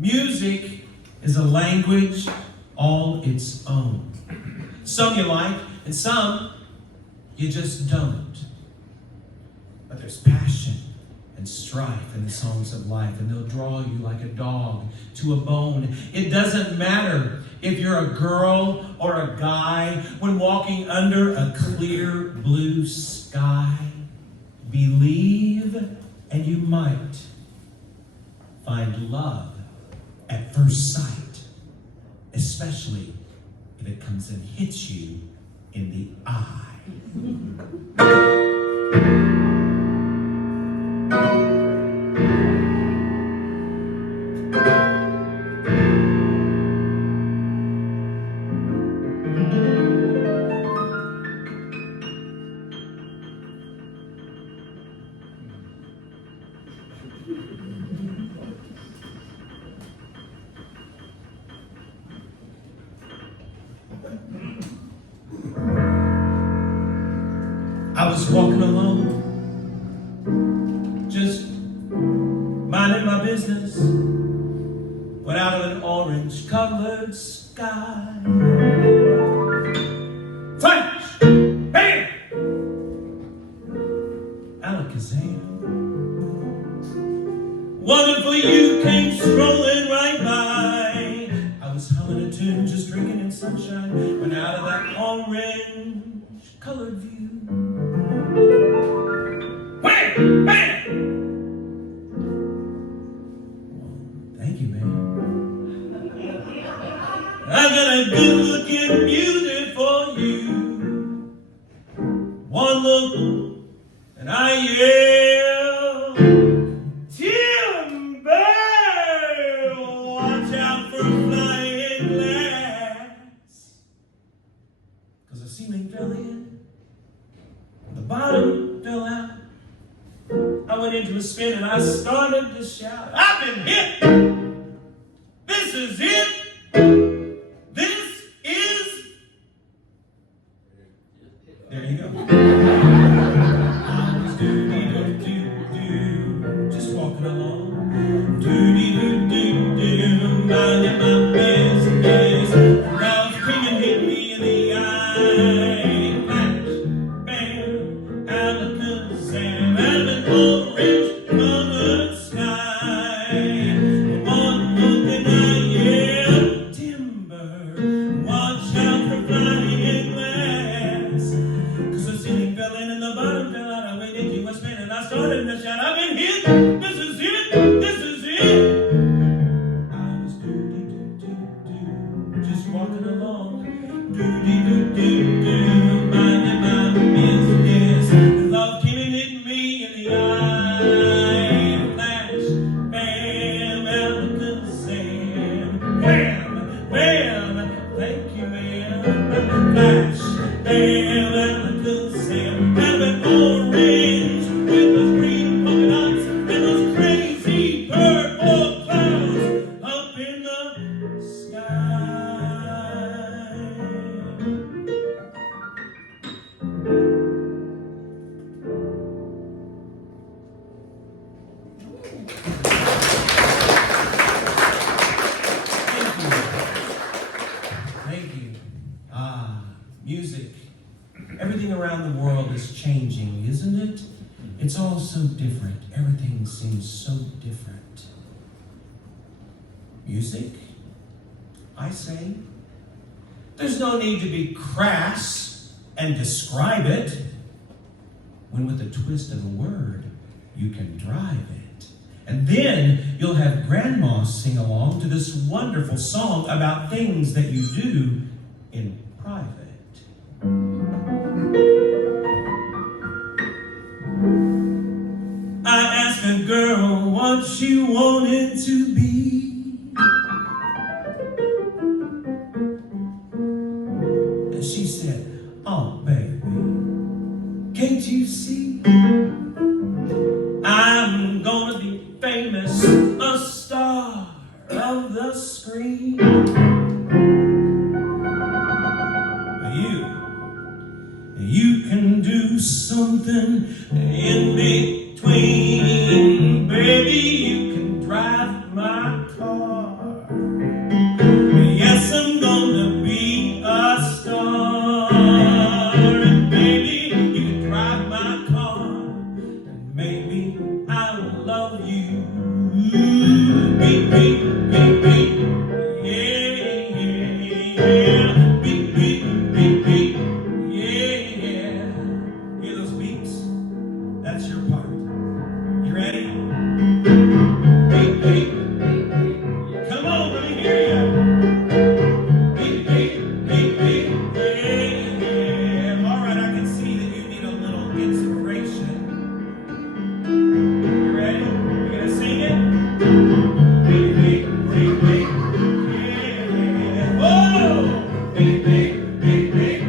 Music is a language all its own. Some you like, and some you just don't. But there's passion and strife in the songs of life, and they'll draw you like a dog to a bone. It doesn't matter if you're a girl or a guy when walking under a clear blue sky. Believe, and you might find love at first sight, especially if it comes and hits you in the eye. I was walking along, just minding my business, when out of an orange-colored sky, flash, bam, alakazam. Wonderful you came strolling right by. I was humming a tune, just drinking in sunshine, when out of that orange-colored view, wham! Bam! Thank you, man. I got a good-looking music for you. One look, and I yell, Timber! Watch out for flying glass. 'Cause the ceiling fell in, the bottom fell out. I went into a spin and I started to shout, I've been hit! This is it! This is... There you go. I was do-dee-do-do-do, just walking along. Do-dee-do-do-do, minding my business. Ralph came and hit me in the eye. Flash, bam, alakazam, and an orange-colored sky. One look and I yell, timber, watch out for flying glass. 'Cause the ceiling fell in and the bottom fell out. I went into a spin and I started to shout, I've been hit, this is it, this is it. I was do-dee-do-do-do, just walking along, do-dee-do-do-do, minding my business. Love came and hit me in the eye. Flash, bam, alakazam, wham, bam, thank you, man. Flash, bam, alakazam, have an orange with those green polka dots and those crazy purple clouds up in the sky. Thank you. Music. Everything around the world is changing, isn't it? It's all so different. Everything seems so different. Music, I say, there's no need to be crass and describe it, when with a twist of a word, you can drive it. And then you'll have grandma sing along to this wonderful song about things that you do in private. I asked a girl what she wanted to be, and she said, oh baby, can't you see I'm gonna be famous, a star of the screen. You can do something in between, baby. You can drive my That's your part. You ready? Beep, beep. Come on, let me hear you. Beep, beep, beep, beep. Yeah. All right, I can see that you need a little inspiration. You ready? You gonna sing it? Beep, beep, beep, beep. Yeah. Whoa! Beep, beep, beep, beep.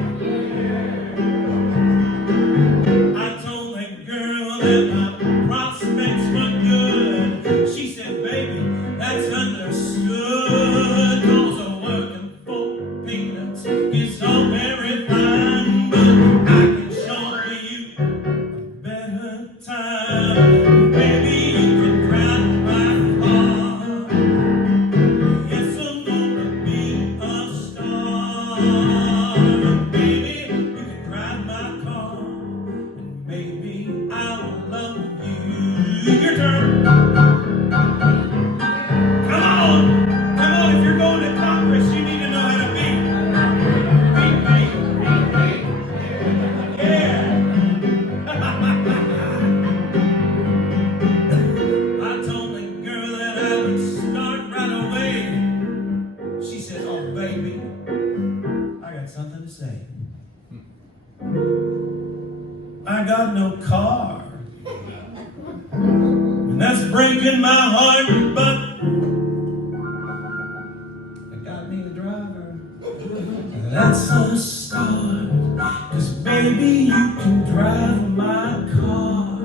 I told that girl that my prospects were good. She said, baby, that's understood. 'Cause I'm working for peanuts. It's all very fine, but I can show you a better time. Baby, you can drive my car. Yes, I'm gonna be a star. Baby, you can drive my car. Baby, I love you. Your turn. Come on. Come on, if you're going to Congress, you need to know how to beat. Beat, beat, beat, beat. Yeah. I told the girl that I would start right away. She said, oh, baby, I got something to say. I got no car. And that's breaking my heart, but I got me a driver. That's a start. 'Cause baby, you can drive my car.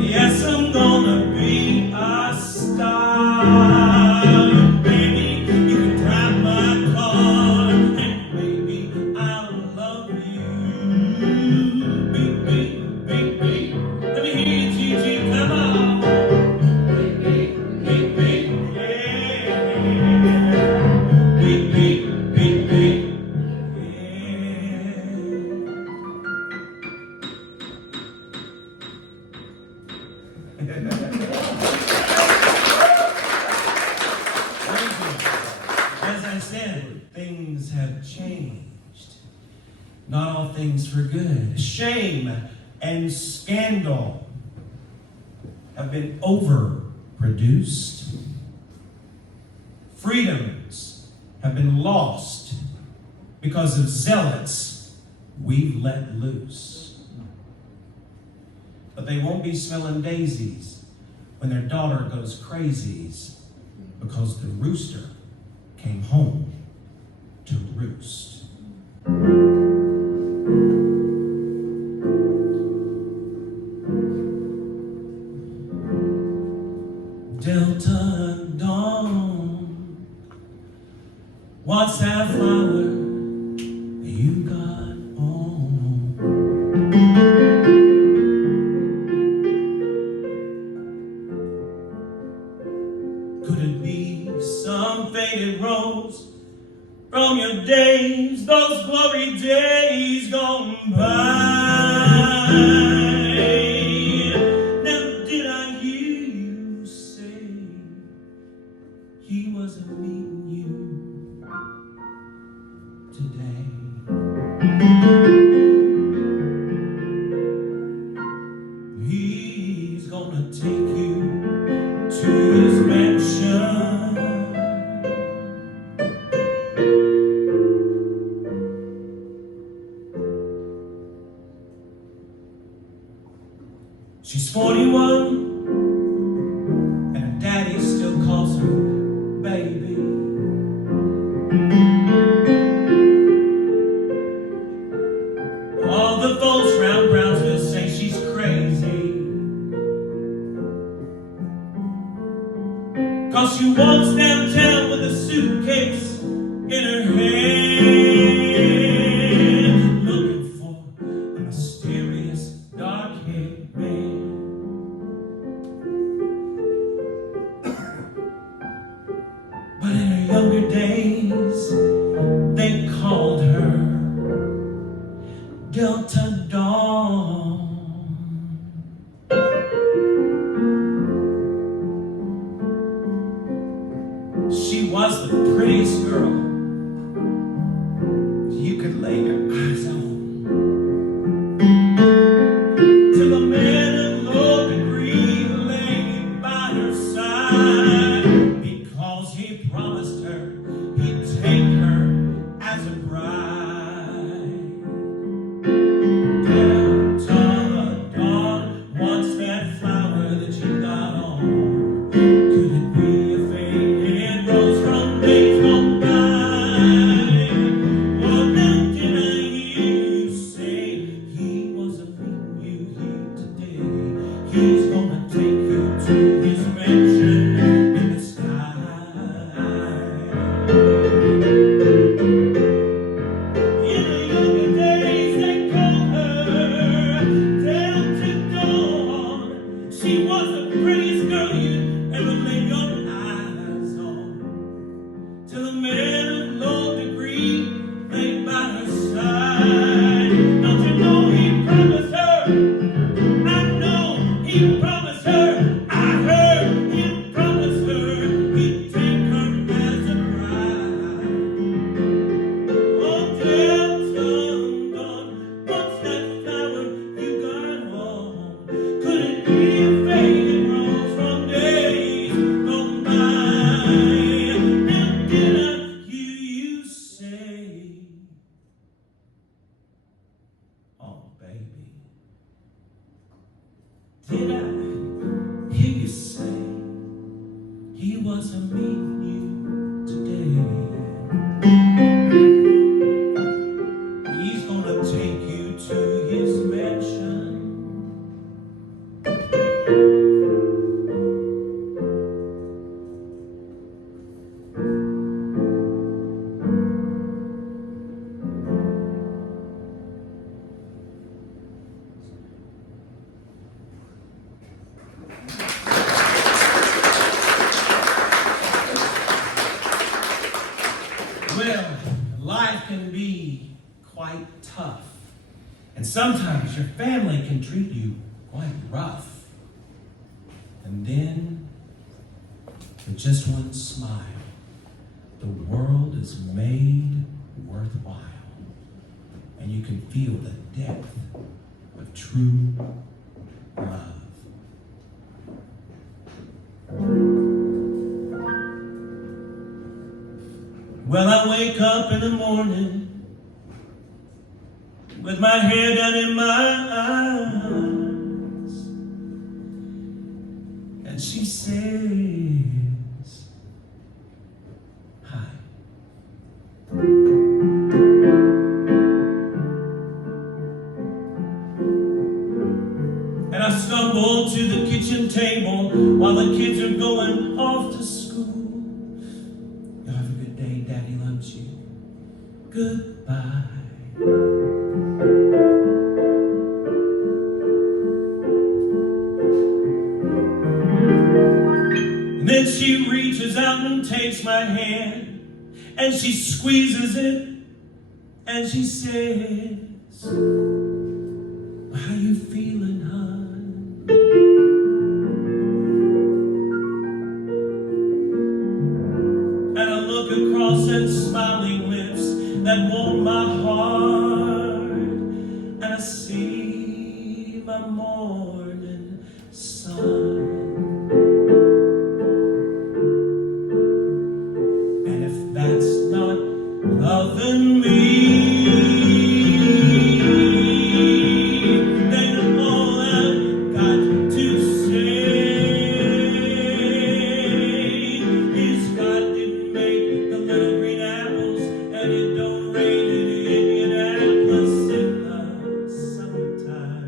Yes, I'm gonna be a star. Baby, you can drive my car. And baby, I love you. Beep, beep, beep, beep. Let me hear you, Gigi. Come on. Beep, beep, beep, beep. Yeah. Beep, beep, beep, beep. As I said, things have changed. Not all things for good. Shame and scandal have been overproduced. Freedoms have been lost because of zealots we've let loose. But they won't be smelling daisies when their daughter goes crazies because the rooster came home to roost. Delta dawn, what's that flower you got on? Could it be some faded rose from your days, those glory days gone by? Now did I hear you say he wasn't meeting you today? He's gonna take you to his mansion. She's 41, and her daddy still calls her baby. All the folks round Brownsville say she's crazy, 'cause she walks downtown with a suitcase in her hand, looking for a mysterious dark-haired man. But in her younger days, they called her Delta Dawn. She was the prettiest girl you could lay your eyes on, till the He's gonna take you to his mansion in the sky. In the younger days they called her Delta Dawn. She was the prettiest girl you'd ever lay your eyes on, till a man of low degree laid by her side. Don't you know he promised her? I know he promised her. I heard him promise her he'd take her as a bride. Oh, Delta Dawn, what's that flower you got on? Could it be a faded rose from days gone by? Now did I hear you say, oh baby, did I hear you say he wasn't meeting you today? He's gonna take you to his mansion. Well, life can be quite tough, and sometimes your family can treat you quite rough. And then, with just one smile, the world is made worthwhile, and you can feel the depth of true love. Well, I wake up in the morning with my hair down in my eyes, and she says, hi. And I stumble to the kitchen table while the kids are going off to school. Y'all have a good day. Daddy loves you. Goodbye. And then she reaches out and takes my hand, and she squeezes it, and she says, how you feeling, hon? And I look across at smiling lips that warm my heart, and I see my morning sun. And if that's not loving me, then all I've got to say is God didn't make the little green apples, and it don't rain in Indianapolis in the summertime.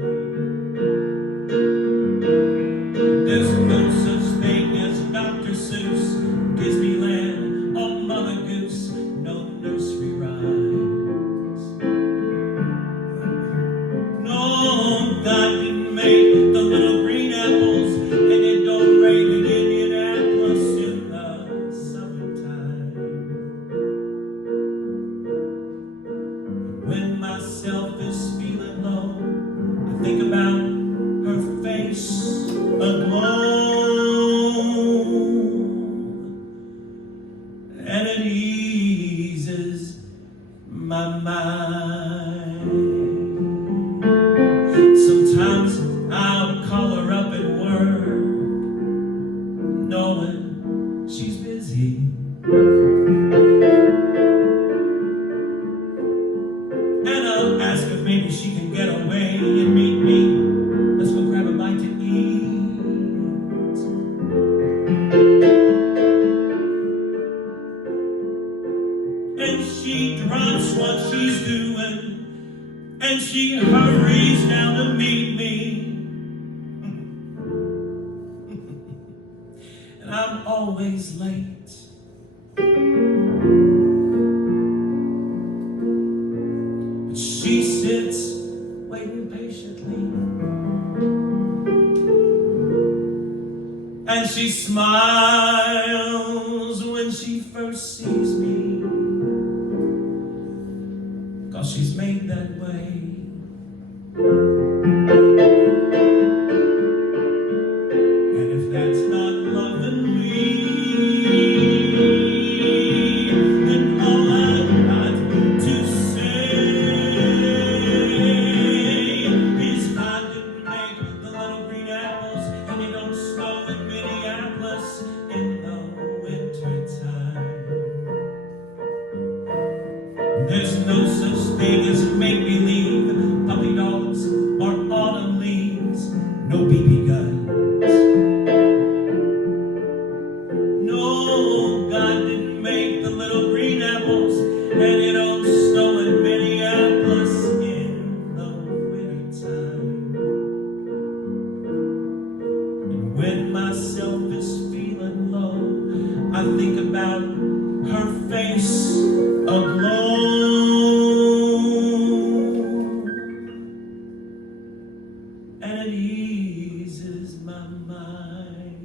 and I'm always late. But she sits waiting patiently, and she smiles when she first sees me, 'cause she's made that way. And if that's not loving me, then all I've got to say is I didn't make the little green apples, and you don't snow in Minneapolis in the wintertime. There's no such thing as make-believe, puppy dogs or autumn leaves, no BB guns. No, God didn't make the little green apples, and it don't snow in Minneapolis in the wintertime. And when myself is feeling low, I think about her face aglow, and it eases my mind.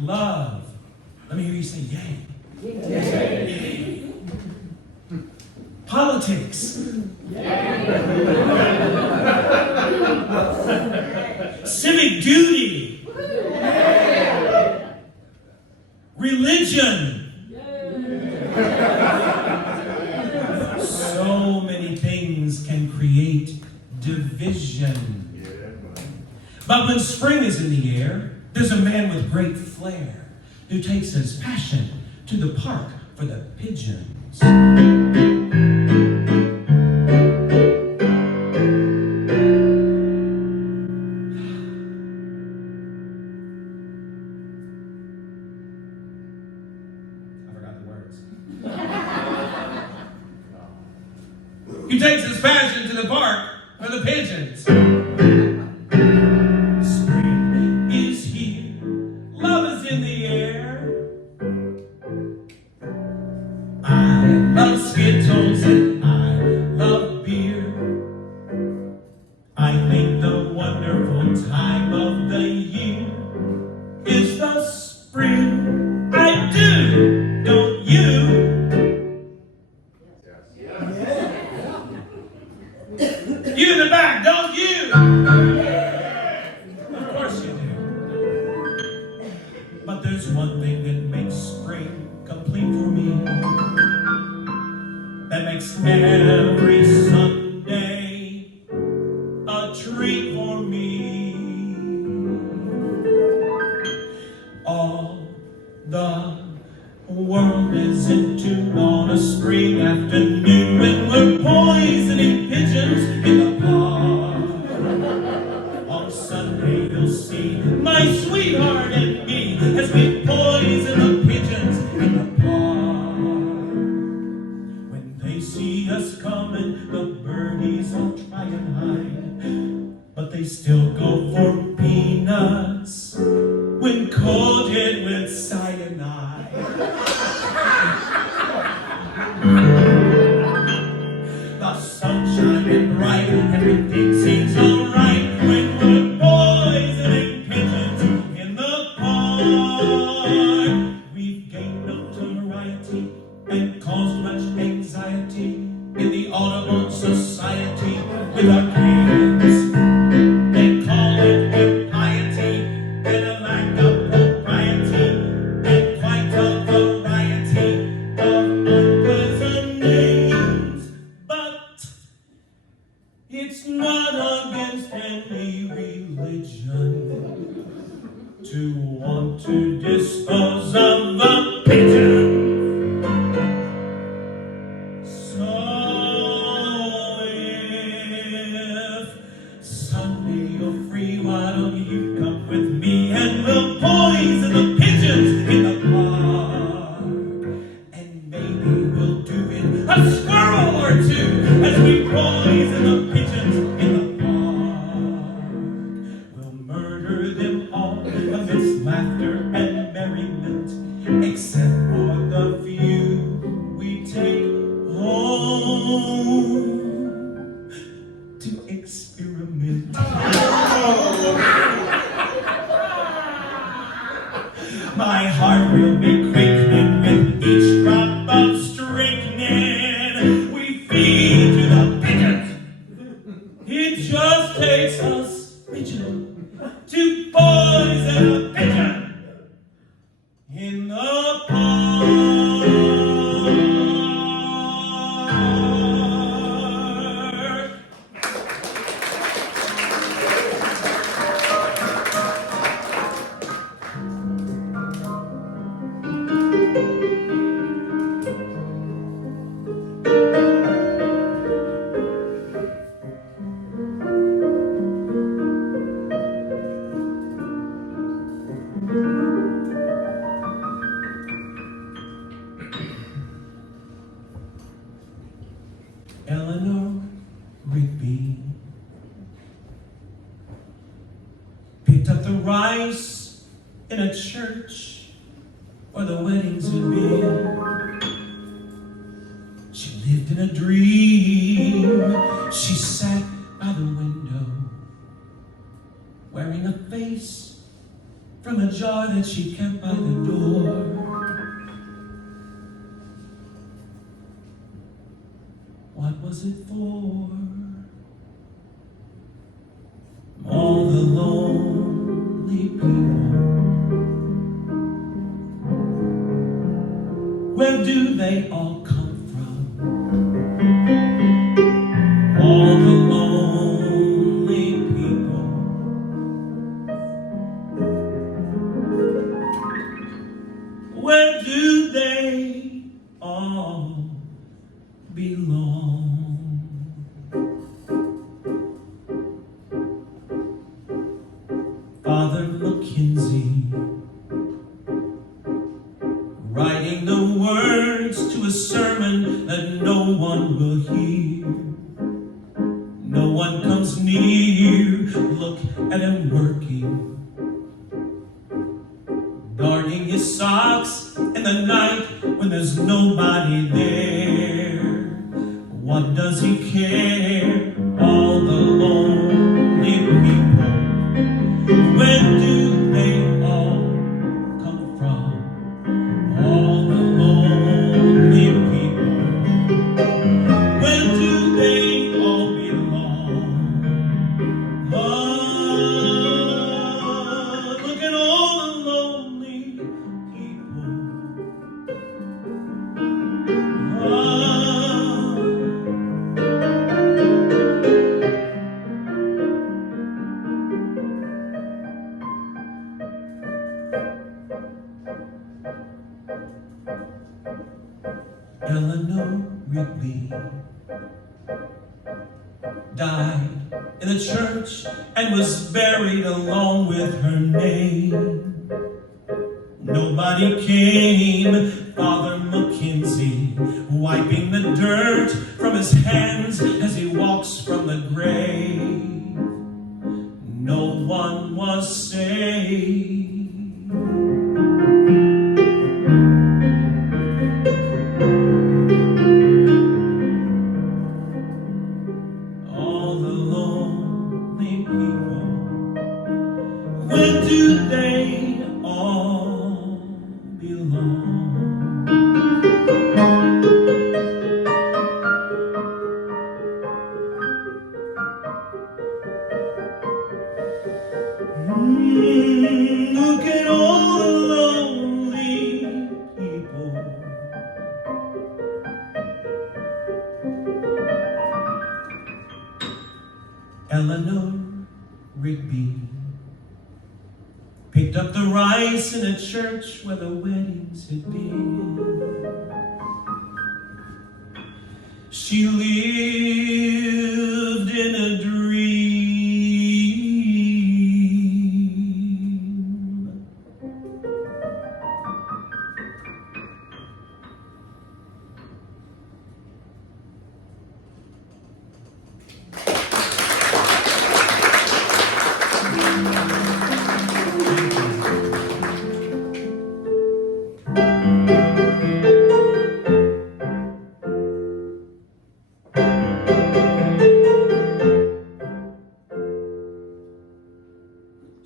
Love. Let me hear you say yay. Yay. Politics. Civic duty. Religion. So many things can create division. But when spring is in the air, there's a man with great flair who takes his passion to the park for the pigeons. He takes his passion to the park for the pigeons. Spring is here, love is in the air. I love Skittles and I love beer. I think the wonderful time of the year is the spring. I do, don't you? You in the back, don't you? Of course you do. But there's one thing that makes spring complete for me, that makes every Sunday a treat for me. All the world is into on a spring afternoon when we're poisoning pigeons in the park. On Sunday you'll see my sweetheart and me as we poison the pigeons in the park. When they see us coming, the birdies will try and hide, but they still go for peanuts when coated with cyanide. The sun's shining bright, everything seems alright when we're poisoning pigeons in the park. We've gained notoriety and caused much anxiety in the Audubon Society with our kids. They call it impiety and a lack of propriety and quite a variety of unpleasant names. But it's not against any religion to want to dispose of a pigeon. So if Sunday you're free, why don't you come with me and we'll poison the pigeons heard them all amidst laughter and merriment, except for the few we take home to experiment. My heart will be quickening with each drop of strychnine we feed to the pigeons. It just takes us reaching to poison a pigeon in the park. Eleanor Rigby picked up the rice in a church where the weddings had been. She lived in a dream. She sat by the window, wearing a face from a jar that she kept by the door. What was it for? All the lonely people. Where do they all come from? All the lonely people. Where do they all belong? Father Mackenzie, writing the words to a sermon that no one will hear. No one comes near. Look at him working, darning his socks in the night when there's nobody there. What does he care? All the lonely people. Where do they all come from? All the lonely people. Where do they all belong? Oh, look at all the lonely people. Eleanor Rigby died in the church and was buried along with her name. Nobody came. Father Mackenzie wiping the dirt from his hands as he walks from the grave. No one was saved. Where do they all belong? Look at all the lonely people. Eleanor Rigby picked up the rice in a church where the weddings had been. She lived in a dream.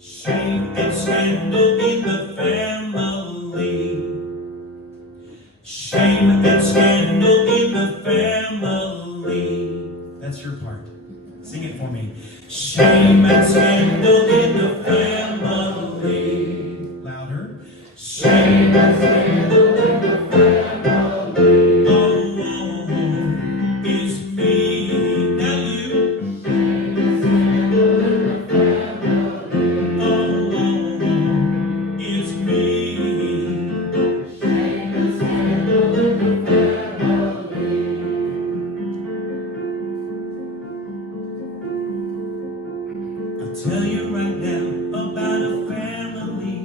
Shame and scandal in the family. Shame and scandal in the family. That's your part. Sing it for me. Shame and scandal in the family. Louder. Shame and scandal in the family. Oh, it's me. Now you. Shame and scandal in the family. Oh, it's me. Shame and scandal in the family. I'll tell you right now about a family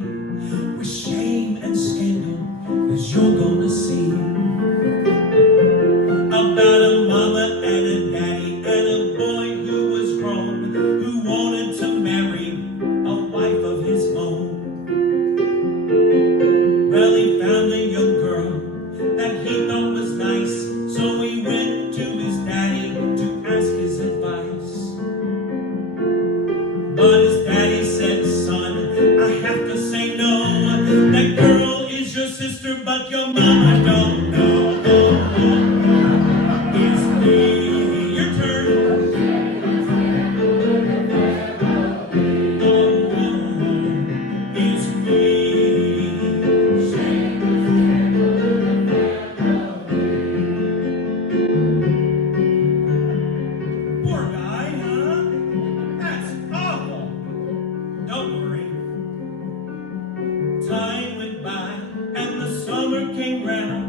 where shame and scandal is you're gonna see. About a mama and a daddy and a boy who was grown, who wanted to marry a wife of his own. Well, he found a young girl that he thought was nice, so he went to his daddy to ask his advice. But his daddy said, son, I have to say no. That girl is your sister, but your mama don't know. It's me. Your turn. Oh, it's me. Poor guy, huh? That's awful. Don't worry. Time went by and the summer came round.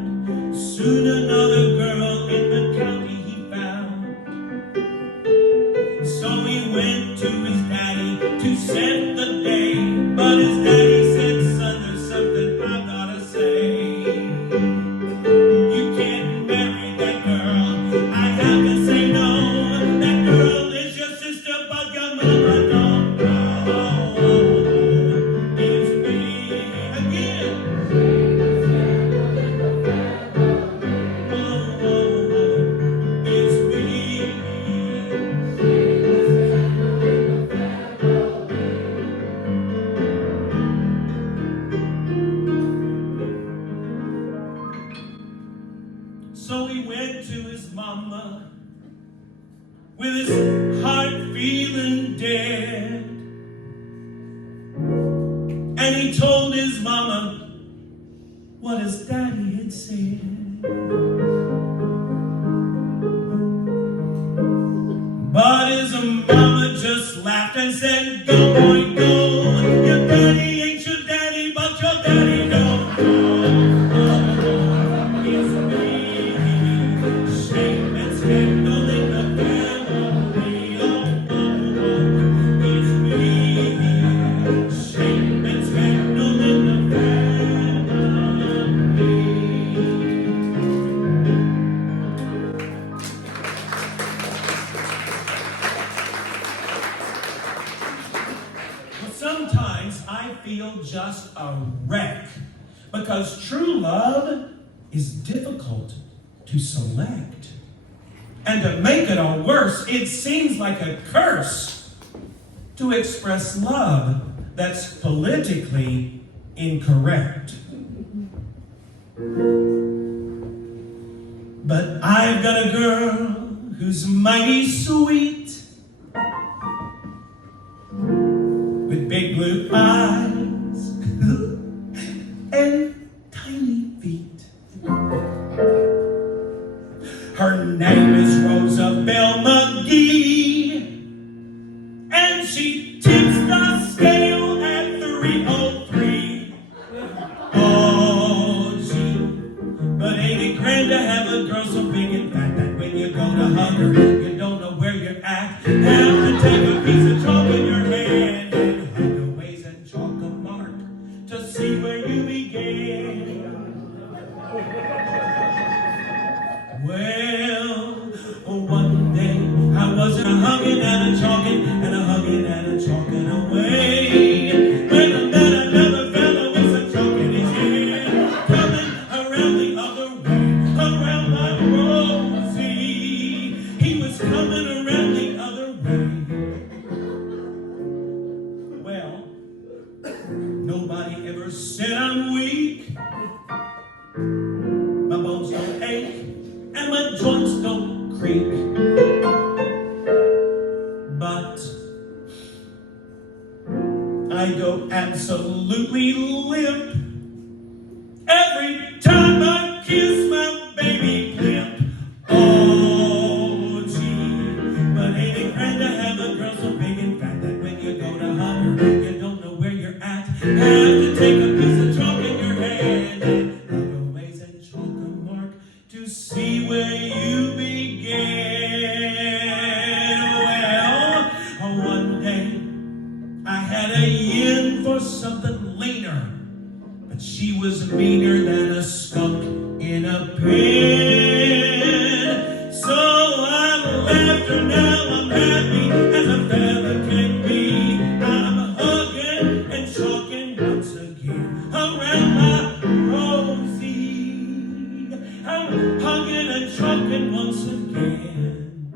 Soon another girl in the county he found. So he went to his daddy to set the day. But his daddy said, son, there's something I've gotta say. You can't marry that girl. I have to say no. That girl is your sister, but your mama don't know. It's me again. It's me. So he went to his mama with his heart feeling dead. And he told his mama what his daddy had said. But his mama just laughed and said, go boy, go. Your daddy ain't your daddy, but your daddy don't know. It's me. Shame and scandal in the family. It's me. Shame and scandal in the family. Well, sometimes I feel just a wreck because true love is difficult to select. And to make it all worse, it seems like a curse to express love that's politically incorrect. But I've got a girl who's mighty sweet, with big blue eyes and tiny feet. Her name is Rosabelle McGee, and she tips the scale at 303. Oh, gee, but ain't it grand to have a girl so big and fat that when you go to hug her, you don't know where you're at. Have to take a piece of chalk in your hand and hug her ways and chalk ever said I'm weak. My bones don't ache and my joints don't creak. But I go absolutely limp every time I kiss my baby pimp. Oh, gee, but ain't it grand to have a girl so big and fat that when you go to hug her, you don't know where you're at. Have to take a piece of chalk in your hand and cut a ways and chalk a mark to see where you began. Well, one day I had a yen for something leaner, but she was meaner than a skunk in a pen. So I left her, now I'm happy as a feather can be. I'm hugging and chalking once again around my Rosie. I'm hugging and chalking once again.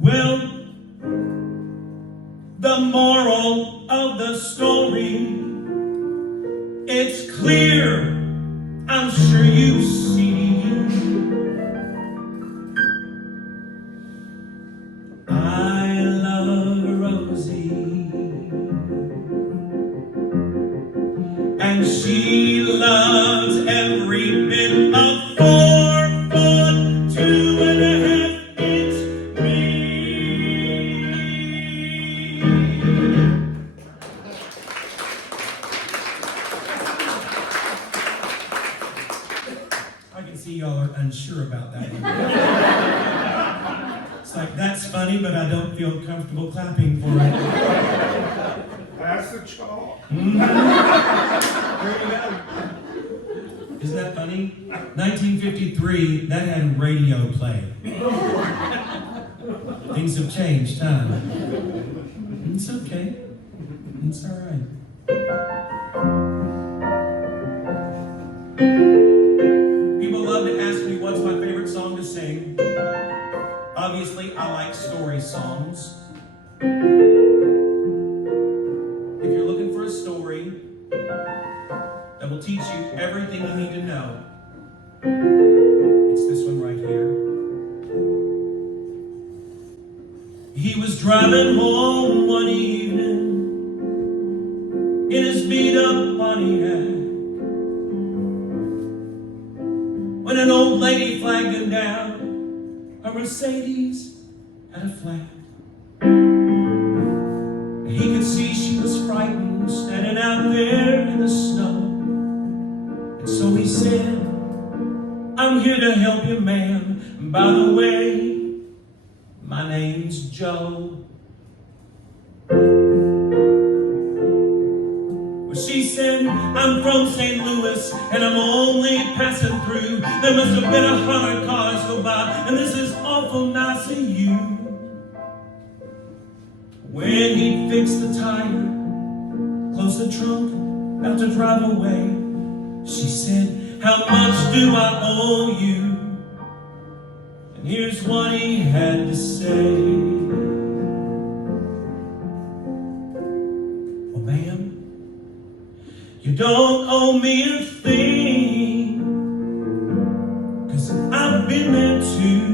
Well, the moral of the story, it's clear, I'm sure you see. I love Rosie, and she loves every bit of 4 foot 2.5 inch me. I can see y'all are unsure about that. It's like, that's funny, but I don't feel comfortable clapping for it. Pass the chalk. Mm-hmm. There you go. Isn't that funny? 1953, that had radio play. Things have changed, huh? It's okay. It's all right. People love to ask me what's my favorite song to sing. Obviously, I like story songs. If you're looking for a story that will teach you everything you need to know, it's this one right here. He was driving home one evening in his beat-up Pontiac when an old lady flagged him down. A Mercedes at a flat. He could see she was frightened, standing out there in the snow. And so he said, I'm here to help you, ma'am. And by the way, my name's Joe. Well, she said, I'm from St. Louis, and I'm only passing through. There must have been 100 cars go by, and this is awful nice of you. When he fixed the tire, closed the trunk, about to drive away, she said, how much do I owe you? And here's what he had to say. Well, ma'am, you don't owe me a thing, 'cause I've been there too.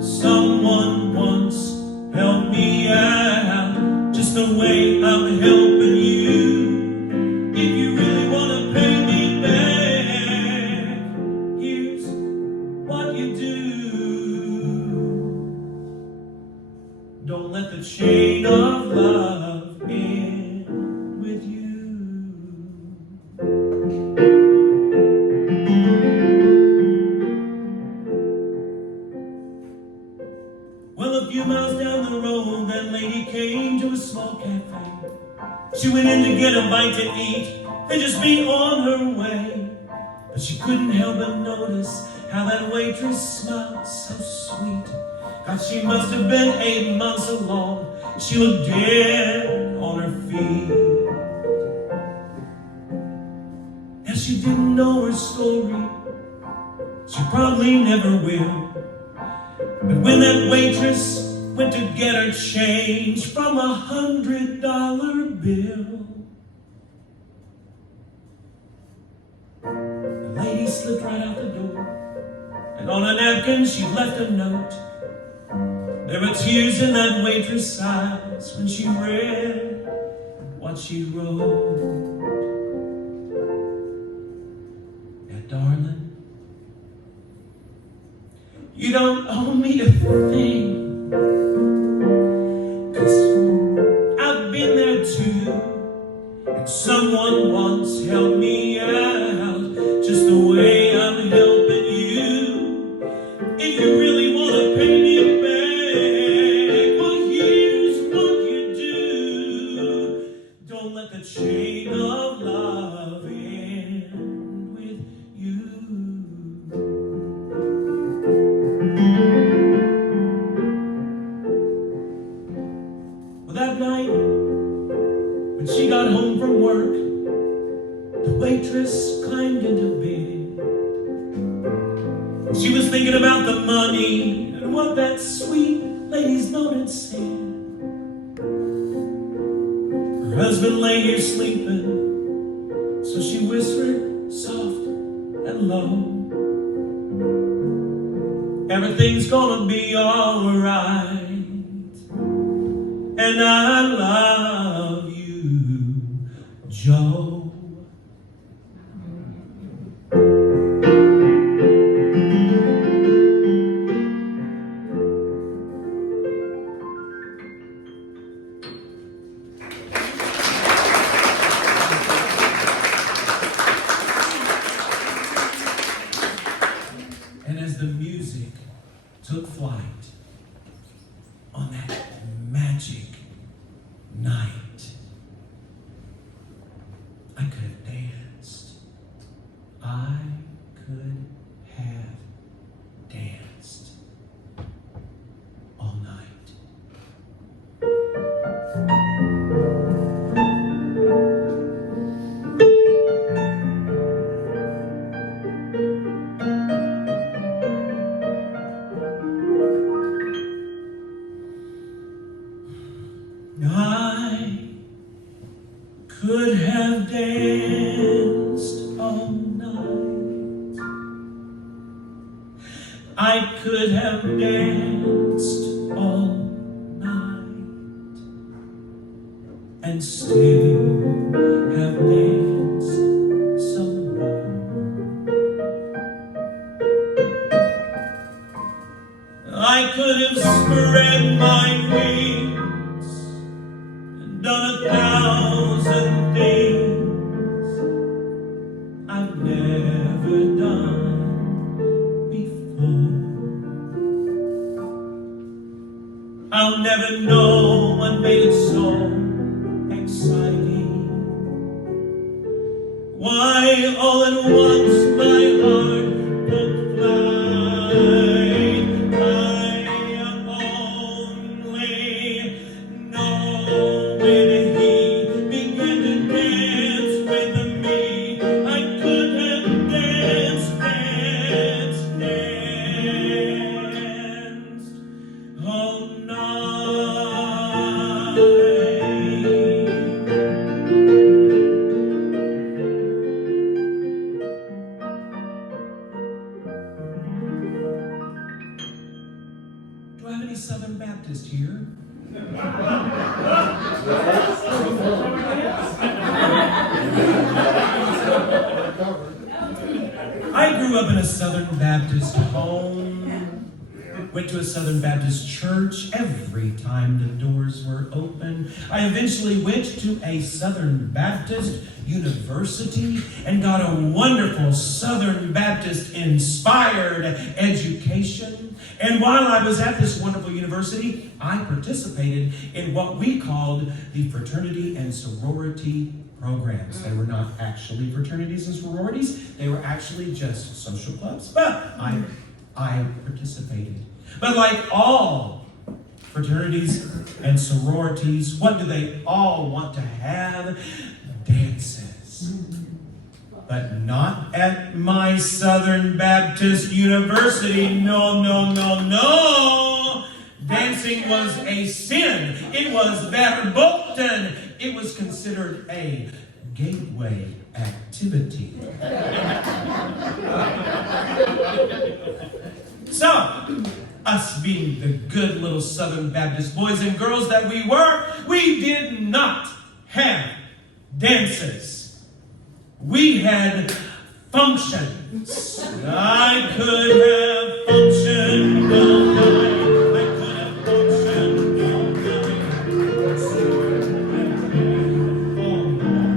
Someone once helped me out, just the way I'm helping you. If you really want to pay me back, here's what you do. Don't let the chain of love end with you. Well, a few miles down the road, that lady came to a small cafe. She went in to get a bite to eat and just be on her way. But she couldn't help but notice how that waitress smiled so sweet. God, she must have been 8 months along. She looked dead on her feet. And she didn't know her story. She probably never will. But when that waitress went to get her change from $100 bill, right out the door. And on a napkin she left a note. There were tears in that waitress' eyes when she read what she wrote. Now, darling, you don't owe me a thing, 'cause I've been there too. And someone once helped me out just the way I'm helping you. If you really want to pay me back, well, here's what you do. Don't let the chain of love end with you. Well, that night, when she got home from work, the waitress climbed into bed. She was thinking about the money and what that sweet lady's note had said. Her husband lay here sleeping, so she whispered soft and low, everything's gonna be alright, and I love you, Joe. And as the music took flight on that magic night, I could have danced. I could have danced all night. I could have danced all night. I could have danced all night and still have danced some more. I could have spread my wings, done 1,000 things I've never done before. I'll never know what made it so exciting, why all at once my heart took flight. I only know when he began to dance with me, I could have danced all night. Do I have any Southern Baptist here? I grew up in a Southern Baptist home, went to a Southern Baptist church every time the doors were open. I eventually went to a Southern Baptist university and got a wonderful Southern Baptist inspired education. And while I was at this wonderful university, I participated in what we called the fraternity and sorority programs. They were not actually fraternities and sororities. They were actually just social clubs. But I participated. But like all fraternities and sororities, what do they all want to have? Dances. But not at my Southern Baptist University. No, no, no, no. Dancing was a sin. It was verboten. It was considered a gateway activity. So, us being the good little Southern Baptist boys and girls that we were, we did not have dances. We had functions. I could have functioned all night. I could have functioned all night.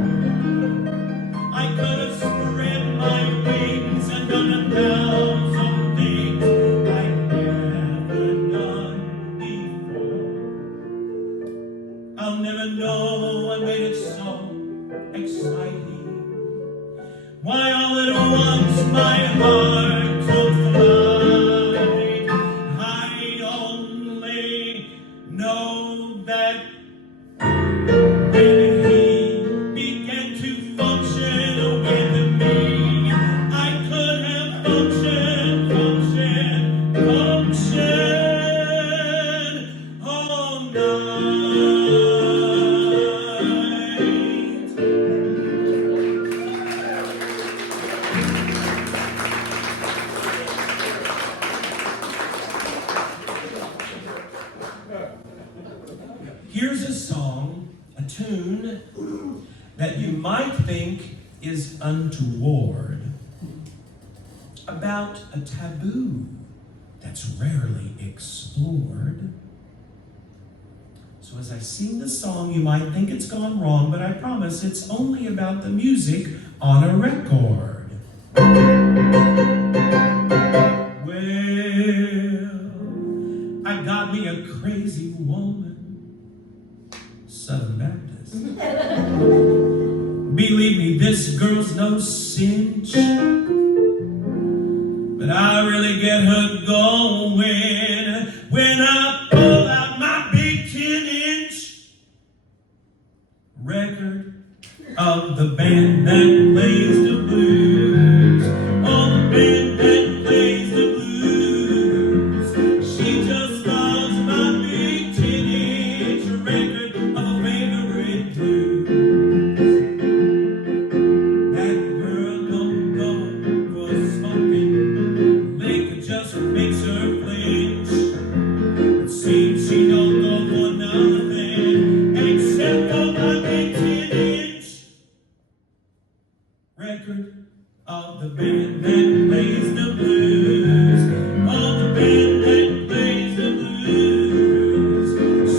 I could have spread my wings and done 1,000 things I'd never done before. I'll never know what made it so exciting. Why all at once my heart took flight. I only know that when he began to function with me, I could have functioned all night. Here's a song, a tune, that you might think is untoward, about a taboo that's rarely explored. So as I sing the song, you might think it's gone wrong, but I promise it's only about the music on a record. Well, I got me a crazy woman, Southern Baptist. Believe me, this girl's no cinch, but I really get her going when I pull out my big 10-inch record of the band that plays the blues. Oh, the band that plays the blues. She just loves my big 10-inch record of a favorite blues. That girl don't go for smoking. Liquor just makes her flinch. It seems she don't go for nothing except for my big 10-inch record of the band that plays the blues. Of the band that plays the blues.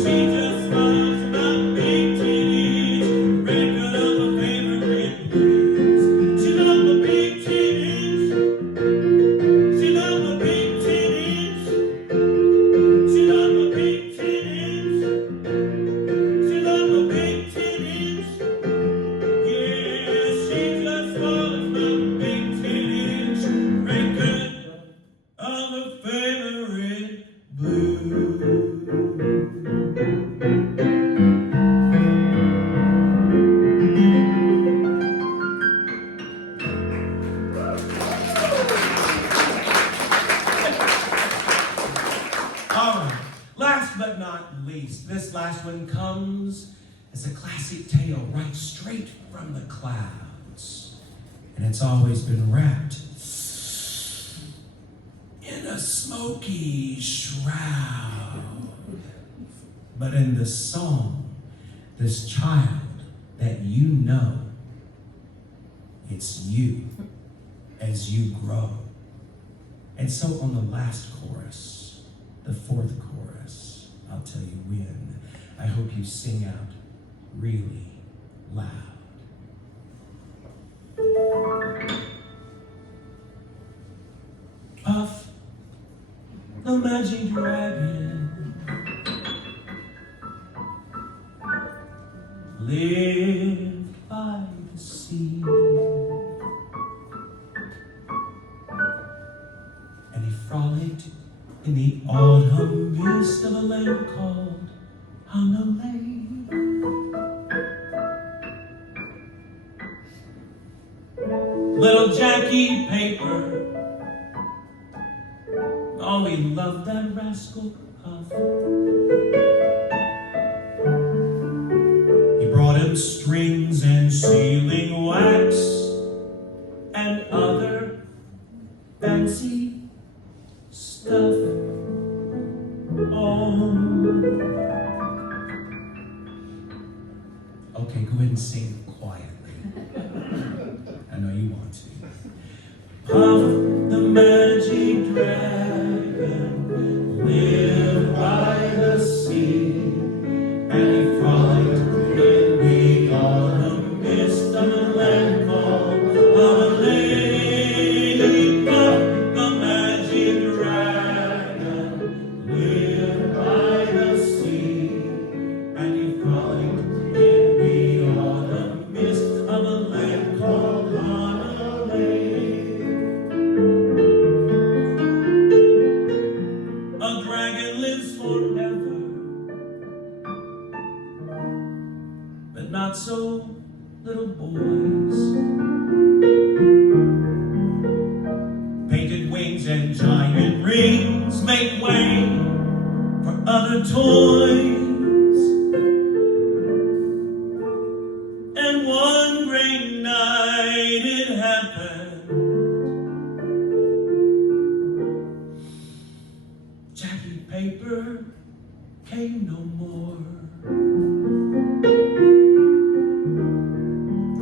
She just loves my big 10-inch record of a favorite blues. She loves my big 10-inch. She loves my big 10-inch. She loves my big 10-inch. She loves my big 10-inch. Yeah, she just loves my big 10-inch record of a favorite blues. All right, last but not least, this last one comes as a classic tale right straight from the clouds. And it's always been wrapped in a smoky shroud. But in this song, this child that you know, it's you as you grow. And so on the last chorus, the fourth chorus, I'll tell you when, I hope you sing out really loud. Puff the magic dragon, lived by the sea, and he frolicked in the autumn mist of a land called Honolulu. Little Jackie Paper, oh, he loved that rascal Puff. He brought him golden strings and sealing wax and other fancy stuff. Oh. Okay, go ahead and sing quietly. I know you want to. Puff the magic dragon lived by the sea, and he frolicked in the autumn mist of a land called Adelaide. Puff the magic dragon lived by the sea, and he frolicked in the autumn mist of a land called Adelaide. A dragon lives forever, but not so little boys. Painted wings and giant rings make way for other toys. And one great night it happened. Jackie Paper came no more,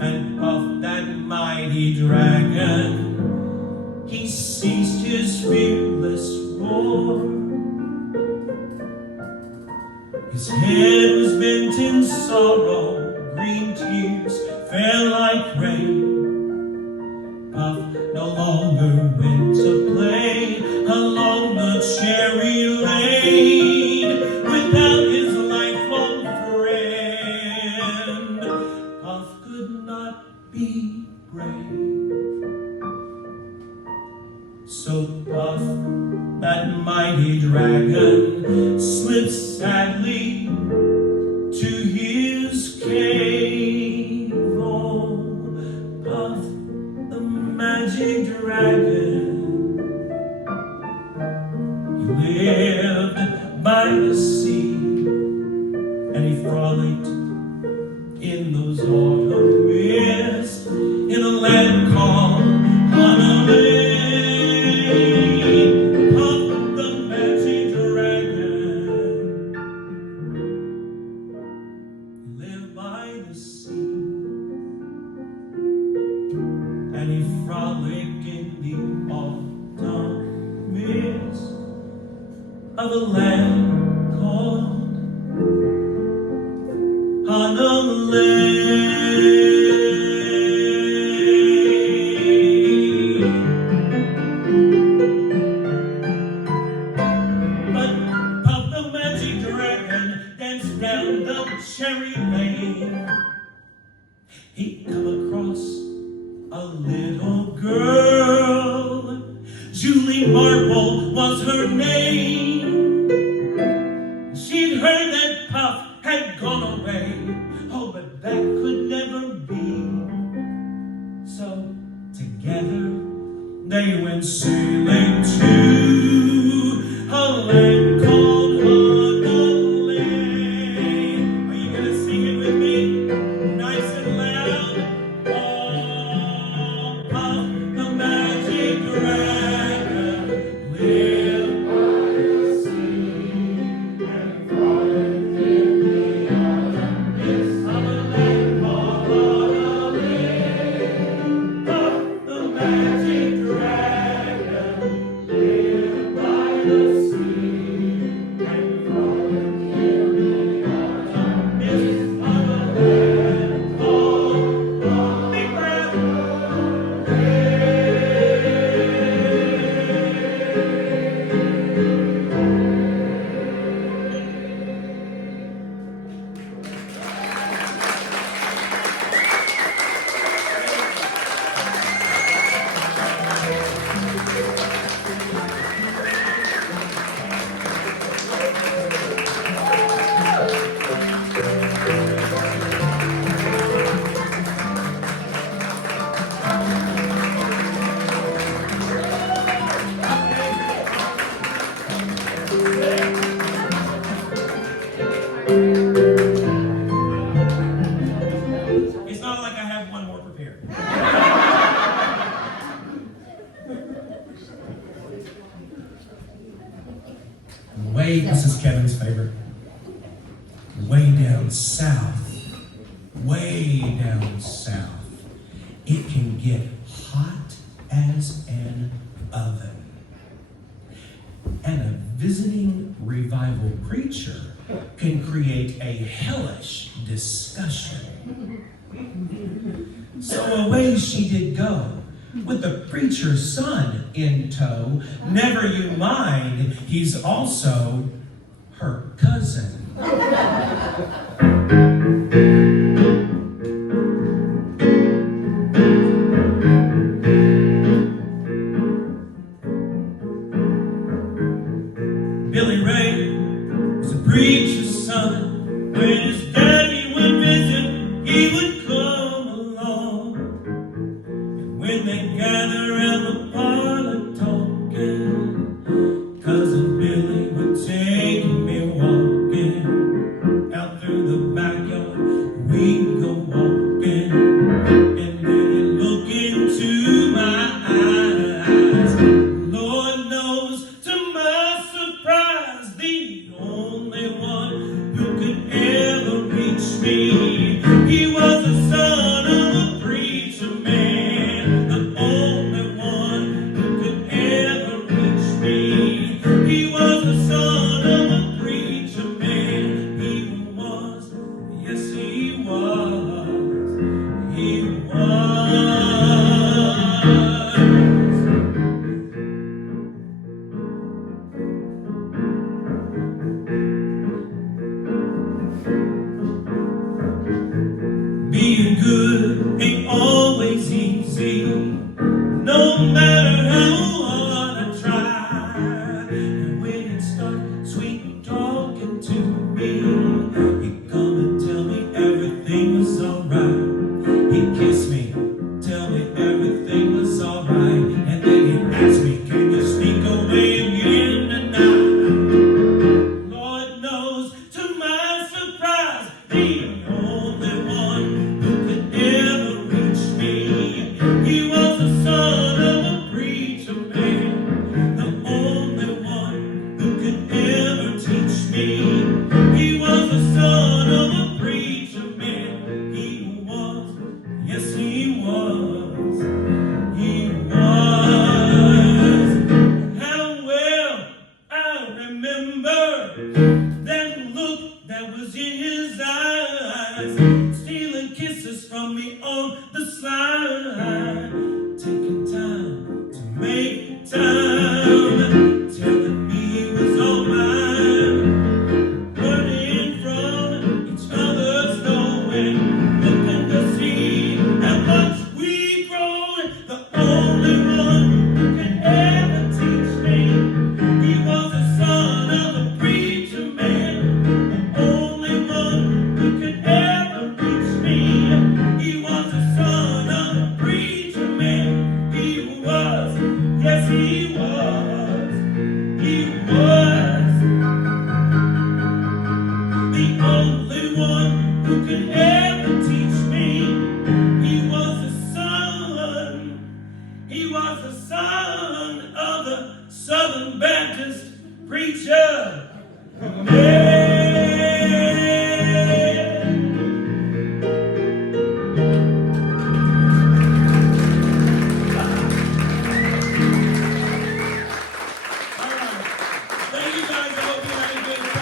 and Puff, that mighty dragon, he ceased his fearless roar. His head was bent in sorrow, green tears fell like rain. Puff no longer went to play along the cherry lane without his lifelong friend. Puff could not be brave. So Puff, that mighty dragon, slipped sadly to his cave. Oh, Puff, the magic dragon, he lived by the sea, and he frolicked in those autumn mists in a land called Honolulu. Puff the magic dragon, he lived by the sea, and he frolicked in the autumn mist of a land called Honolulu. But Puff the magic dragon danced down the cherry lane. He come across a little girl. Julie Marble was her name. She'd heard that Puff had gone away. Oh, but that could never be. So together they went sailing to a land called Honolulu. Are you gonna sing it with me? Nice and loud. Oh, Puff the magic dragon lived by the sea, and frolicked in the autumn mist of a land called Honolulu. Puff the magic dragon lived here. This is Kevin's favorite. Way down south, it can get hot as an oven. And a visiting revival preacher can create a hellish discussion. So away she did go, with the preacher's son in tow. Never you mind, he's also her cousin. Billy Ray was a preacher's son. When his daddy would visit, he would come along. And when they gather around the parlor talking, Cousin Billy would take me walking out through the backyard. We'd go walking, and then he'd look into my eyes. Lord knows, to my surprise, the only one who could ever reach me. He was the son of a preacher man, the only one who could ever reach me. He was the son of a preacher man. He was, yes he was, he was. Being good ain't always easy, no matter how hard I try. And when you start sweet talking to me, he'd come and tell me everything was alright. He'd kiss me, tell me everything was alright. And then he'd ask me, can you sneak away again tonight? Lord knows, to my surprise, the only one who could ever reach me. He was the son of a preacher man, the only one who could ever teach me. He was the son of a preacher man. He was, yes he was, he was. How well I remember that look that was in his eyes, stealing kisses from me on the slide, taking time to make time, telling me he was all mine, learning from each other's knowing, looking to see how much we've grown. The only one who could ever teach me. He was the son of a preacher man, the only one who could ever reach me. He was the son of a preacher man. He was, yes he was, he was the only one who could ever teach me. He was the son, he was the son of the Southern Baptist preacher man. All right. Thank you guys. I hope you had a good time.